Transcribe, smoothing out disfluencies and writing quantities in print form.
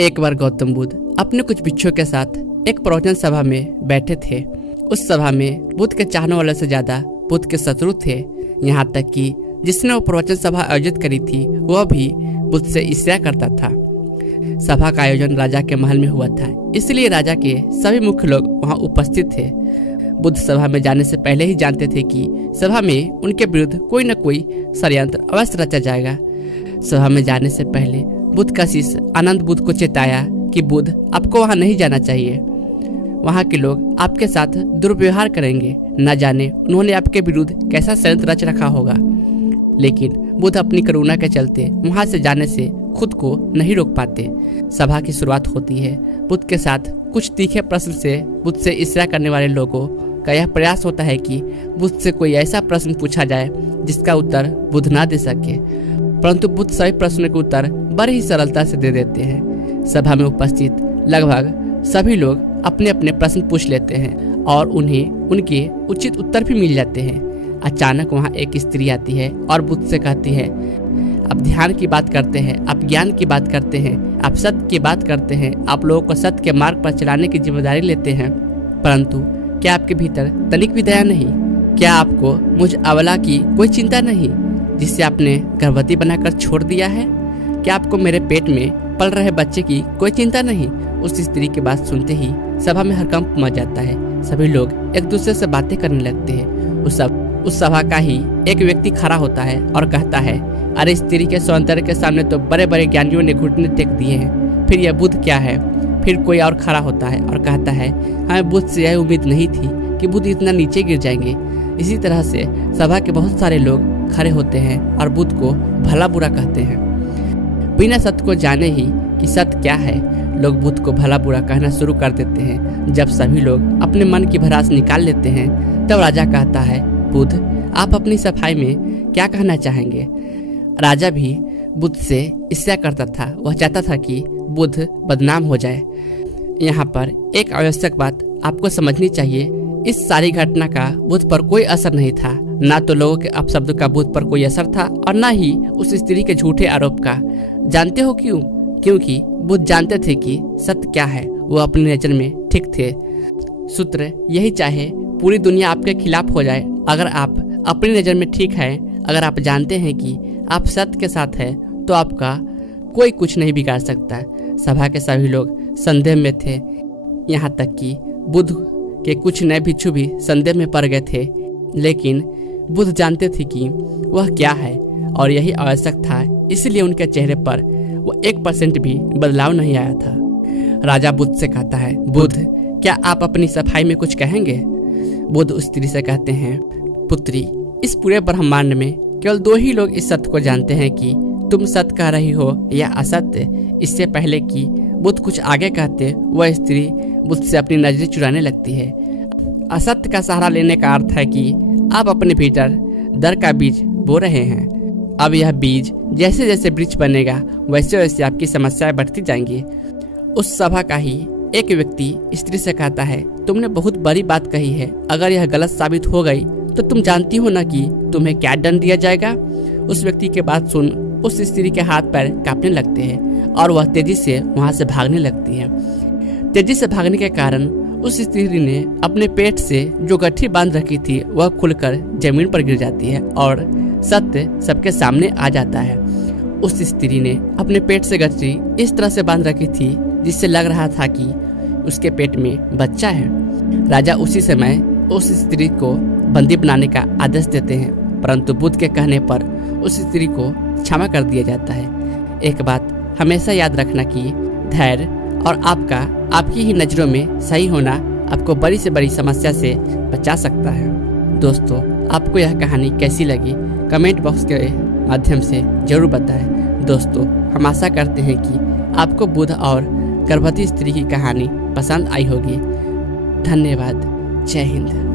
एक बार गौतम बुद्ध अपने कुछ भिक्षुओं के साथ एक प्रवचन सभा में बैठे थे। उस सभा में बुद्ध के चाहने वालों से ज्यादा बुद्ध के शत्रु थे। यहाँ तक कि जिसने वो प्रवचन सभा आयोजित करी थी वह भी बुद्ध से ईर्ष्या करता था। सभा का आयोजन राजा के महल में हुआ था, इसलिए राजा के सभी मुख्य लोग वहाँ उपस्थित थे। बुद्ध सभा में जाने से पहले ही जानते थे कि सभा में उनके विरुद्ध कोई न कोई षड्यंत्र अवश्य रचा जाएगा। सभा में जाने से पहले बुद्ध का शिष्य आनंद बुद्ध को चेताया कि बुद्ध, आपको वहां नहीं जाना चाहिए। वहां के लोग आपके साथ दुर्व्यवहार करेंगे। न जाने उन्होंने आपके विरुद्ध कैसा षड्यंत्र रच रखा होगा। लेकिन बुद्ध अपनी करुणा के चलते वहां से जाने से खुद को नहीं रोक पाते। सभा की शुरुआत होती है। बुद्ध के साथ कुछ तीखे प्रश्न से बुद्ध से ईर्ष्या करने वाले लोगों का यह प्रयास होता है कि बुद्ध से कोई ऐसा प्रश्न पूछा जाए जिसका उत्तर बुद्ध ना दे सके, परंतु बुद्ध सभी प्रश्नों के उत्तर बड़ी ही सरलता से दे देते हैं। सभा में उपस्थित लगभग सभी लोग अपने अपने प्रश्न पूछ लेते हैं और उन्हें उनके उचित उत्तर भी मिल जाते हैं। अचानक वहाँ एक स्त्री आती है और बुद्ध से कहती है, आप ध्यान की बात करते हैं, आप ज्ञान की बात करते हैं, आप सत्य की बात करते हैं, आप लोगों को सत्य के मार्ग पर चलाने की जिम्मेदारी लेते हैं, परंतु क्या आपके भीतर तनिक भी दया नहीं? क्या आपको मुझ अबला की कोई चिंता नहीं जिसे आपने गर्भवती बनाकर छोड़ दिया है? क्या आपको मेरे पेट में पल रहे बच्चे की कोई चिंता नहीं? उस स्त्री की बात सुनते ही सभा में हड़कंप मच जाता है। सभी लोग एक दूसरे से बातें करने लगते हैं। उस सभा का ही एक व्यक्ति खड़ा होता है और कहता है, अरे स्त्री के सौंदर्य के सामने तो बड़े बड़े ज्ञानियों ने घुटने टेक दिए हैं, फिर यह बुद्ध क्या है? फिर कोई और खड़ा होता है और कहता है, हमें बुद्ध से यह उम्मीद नहीं थी कि बुद्ध इतना नीचे गिर जाएंगे। इसी तरह से सभा के बहुत सारे लोग खड़े होते हैं और बुद्ध को भला बुरा कहते हैं। बिना सत्य को जाने ही कि सत्य क्या है, लोग बुद्ध को भला बुरा कहना शुरू कर देते हैं। जब सभी लोग अपने मन की भड़ास निकाल लेते हैं तब राजा कहता है, बुद्ध, आप अपनी सफाई में क्या कहना चाहेंगे? राजा भी बुद्ध से ईर्ष्या करता था। वह चाहता था कि बुद्ध बदनाम हो जाए। यहाँ पर एक आवश्यक बात आपको समझनी चाहिए, इस सारी घटना का बुद्ध पर कोई असर नहीं था। ना तो लोगों के अपशब्द का बुद्ध पर कोई असर था और ना ही उस स्त्री के झूठे आरोप का। जानते हो क्यों? क्योंकि बुद्ध जानते थे कि सत्य क्या है। वो अपनी नजर में ठीक थे। सूत्र यही चाहे पूरी दुनिया आपके खिलाफ हो जाए, अगर आप अपनी नजर में ठीक है, अगर आप जानते हैं कि आप सत्य के साथ हैं, तो आपका कोई कुछ नहीं बिगाड़ सकता। सभा के सभी लोग संदेह में थे। यहाँ तक कि बुद्ध के कुछ नए भिक्षु भी संदेह में पड़ गए थे। लेकिन बुद्ध जानते थे कि वह क्या है और यही आवश्यक था, इसलिए उनके चेहरे पर वो 1% भी बदलाव नहीं आया था। राजा बुद्ध से कहता है, बुद्ध, क्या आप अपनी सफाई में कुछ कहेंगे? बुद्ध उस स्त्री से कहते हैं, पुत्री, इस पूरे ब्रह्मांड में केवल 2 ही लोग इस सत्य को जानते हैं कि तुम सत्य कह रही हो या असत्य। इससे पहले कि बुद्ध कुछ आगे कहते, वह स्त्री बुद्ध से अपनी नजरें चुराने लगती है। असत्य का सहारा लेने का अर्थ है कि आप अपने भीतर डर का बीज बो रहे हैं। अब यह बीज जैसे जैसे वृक्ष बनेगा वैसे वैसे आपकी समस्याएं बढ़ती जाएंगी। उस सभा का ही एक व्यक्ति स्त्री से कहता है, तुमने बहुत बड़ी बात कही है। अगर यह गलत साबित हो गई तो तुम जानती हो ना कि तुम्हें क्या दंड दिया जाएगा? उस व्यक्ति की बात सुन उस स्त्री के हाथ पैर कांपने लगते हैं और वह तेजी से वहां से भागने लगती है। तेजी से भागने के कारण उस स्त्री ने अपने पेट से जो गठरी बांध रखी थी वह खुलकर जमीन पर गिर जाती है और सत्य सबके सामने आ जाता है। उस स्त्री ने अपने पेट से गठरी इस तरह से बांध रखी थी जिससे लग रहा था कि उसके पेट में बच्चा है। राजा उसी समय उस स्त्री को बंदी बनाने का आदेश देते हैं, परंतु बुद्ध के कहने पर उस स्त्री को क्षमा कर दिया जाता है। एक बात हमेशा याद रखना कि धैर्य और आपकी ही नज़रों में सही होना आपको बड़ी से बड़ी समस्या से बचा सकता है। दोस्तों, आपको यह कहानी कैसी लगी कमेंट बॉक्स के माध्यम से जरूर बताएं। दोस्तों, हम आशा करते हैं कि आपको बुद्ध और गर्भवती स्त्री की कहानी पसंद आई होगी। धन्यवाद। जय हिंद।